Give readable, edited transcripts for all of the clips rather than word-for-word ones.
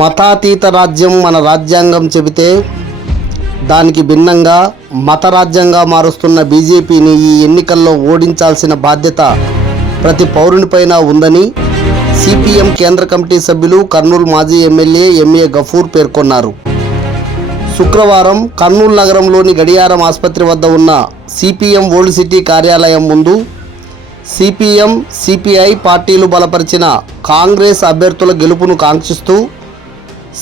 మతాతీత రాజ్యం మన రాజ్యాంగం చెబితే దానికి భిన్నంగా మత రాజ్యంగా మారుస్తున్న బీజేపీని ఈ ఎన్నికల్లో ఓడించాల్సిన బాధ్యత ప్రతి పౌరునిపైన ఉందని సిపిఎం కేంద్ర కమిటీ సభ్యులు కర్నూలు మాజీ ఎమ్మెల్యే ఎంఏ గఫూర్ పేర్కొన్నారు. శుక్రవారం కర్నూలు నగరంలోని గడియారం ఆసుపత్రి వద్ద ఉన్న సిపిఎం ఓల్డ్ సిటీ కార్యాలయం ముందు సిపిఎం సిపిఐ పార్టీలు బలపరిచిన కాంగ్రెస్ అభ్యర్థుల గెలుపును కాంక్షిస్తూ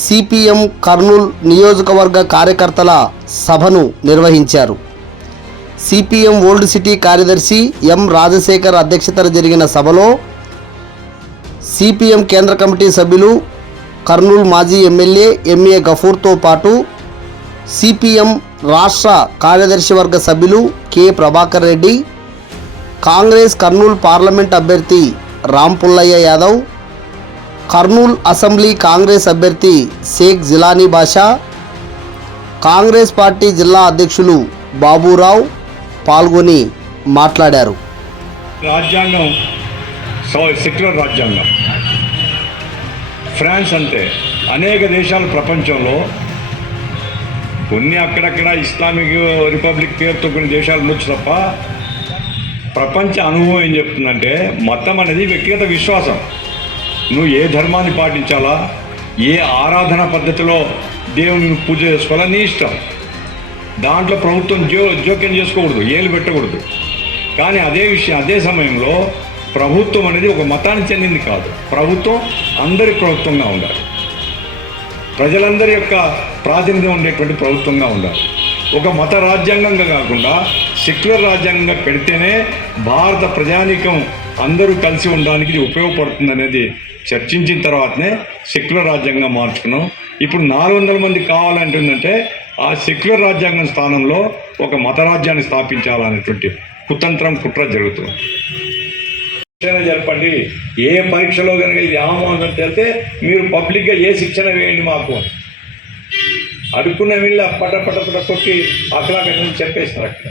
సిపిఎం కర్నూలు నియోజకవర్గ కార్యకర్తల సభను నిర్వహించారు. సిపిఎం ఓల్డ్ సిటీ కార్యదర్శి ఎం రాజశేఖర్ అధ్యక్షతన జరిగిన సభలో సిపిఎం కేంద్ర కమిటీ సభ్యులు కర్నూలు మాజీ ఎమ్మెల్యే ఎంఏ గఫూర్తో పాటు సిపిఎం రాష్ట్ర కార్యదర్శి వర్గ సభ్యులు కె ప్రభాకర్ రెడ్డి, కాంగ్రెస్ కర్నూలు పార్లమెంట్ అభ్యర్థి రామ్ పుల్లయ్య యాదవ్, కర్నూలు అసెంబ్లీ కాంగ్రెస్ అభ్యర్థి షేక్ జిలానీ బాషా, కాంగ్రెస్ పార్టీ జిల్లా అధ్యక్షులు బాబురావు పాల్గొని మాట్లాడారు. రాజ్యాంగం సెక్యులర్ రాజ్యాంగం. ఫ్రాన్స్ అంటే అనేక దేశాలు ప్రపంచంలో కొన్ని అక్కడక్కడ ఇస్లామిక్ రిపబ్లిక్ పేరుతో కొన్ని దేశాలు ఉండొచ్చు తప్ప ప్రపంచ అనుభవం ఏం చెప్తుందంటే మతం అనేది వ్యక్తిగత విశ్వాసం. నువ్వు ఏ ధర్మాన్ని పాటించాలా, ఏ ఆరాధన పద్ధతిలో దేవుని పూజ చేసుకోవాలా నీ ఇష్టం. దాంట్లో ప్రభుత్వం జోక్యం చేసుకోకూడదు, ఏలు పెట్టకూడదు. కానీ అదే సమయంలో ప్రభుత్వం అనేది ఒక మతానికి చెందింది కాదు. ప్రభుత్వం అందరి ప్రభుత్వంగా ఉండాలి, ప్రజలందరి యొక్క ప్రాతినిధ్యం ఉండేటువంటి ప్రభుత్వంగా ఉండాలి. ఒక మత రాజ్యాంగంగా కాకుండా సెక్యులర్ రాజ్యాంగంగా పెడితేనే భారత ప్రజానీకం అందరూ కలిసి ఉండడానికి ఇది ఉపయోగపడుతుంది అనేది చర్చించిన తర్వాతనే సెక్యులర్ రాజ్యాంగం మార్చుకున్నాం. ఇప్పుడు 400 మంది కావాలంటుందంటే ఆ సెక్యులర్ రాజ్యాంగం స్థానంలో ఒక మత రాజ్యాన్ని స్థాపించాలనేటువంటి కుట్ర జరుగుతుంది. జరపండి, ఏ పరీక్షలో కనుక ఇది ఆమోదం తెలితే మీరు పబ్లిక్గా ఏ శిక్షణ వేయండి మాకు అని అడుక్కున్న వీళ్ళ పట్ట కొట్టి అక్కడ చెప్పేస్తారు. అక్కడ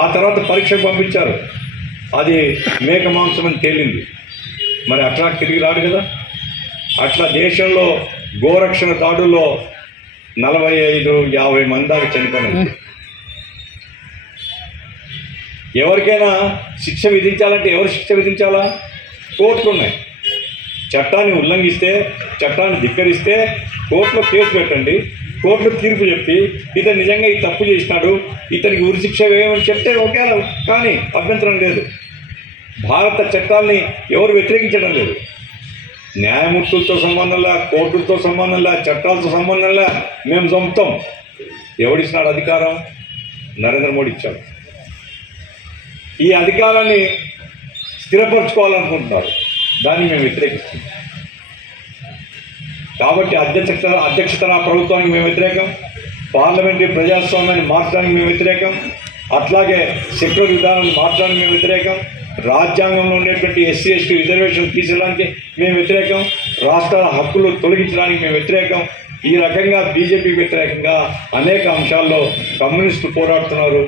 ఆ తర్వాత పరీక్షకు పంపించారు, అది మేక మాంసం అని తేలింది. మరి అట్లా తిరిగి రాడు కదా. అట్లా దేశంలో గోరక్షణ దాడుల్లో 45-50 మంది దాకా చనిపోయినారు. ఎవరికైనా శిక్ష విధించాలంటే ఎవరు శిక్ష విధించాలా? కోర్టులు ఉన్నాయి. చట్టాన్ని ఉల్లంఘిస్తే, చట్టాన్ని ధిక్కరిస్తే కోర్టులో కేసు పెట్టండి, కోర్టులో తీర్పు చెప్పి ఇతను నిజంగా ఈ తప్పు చేసినాడు, ఇతనికి ఉరిశిక్ష వేయమని చెప్తే ఓకే, కానీ అభ్యంతరం లేదు. భారత చట్టాల్ని ఎవరు వ్యతిరేకించడం లేదు. న్యాయమూర్తులతో సంబంధంలా, కోర్టులతో సంబంధంలా, చట్టాలతో సంబంధంలా మేము చంపుతాం. ఎవడిచ్చినాడు అధికారం? నరేంద్ర మోడీ ఇచ్చాడు. ఈ అధికారాన్ని స్థిరపరచుకోవాలనుకుంటున్నారు, దాన్ని మేము వ్యతిరేకిస్తున్నాం. కాబట్టి అధ్యక్షతన ప్రభుత్వానికి మేము వ్యతిరేకం, పార్లమెంటరీ ప్రజాస్వామ్యాన్ని మార్చడానికి మేము వ్యతిరేకం, అట్లాగే సెక్యులర్ విధానాన్ని మార్చడానికి మేము వ్యతిరేకం, రాజ్యాంగంలో ఉండేటువంటి ఎస్సీ ఎస్టీ రిజర్వేషన్ తీసేయడానికి మేము వ్యతిరేకం, రాష్ట్రాల హక్కులు తొలగించడానికి మేము వ్యతిరేకం. ఈ రకంగా బీజేపీ వ్యతిరేకంగా అనేక అంశాల్లో కమ్యూనిస్టులు పోరాడుతున్నారు.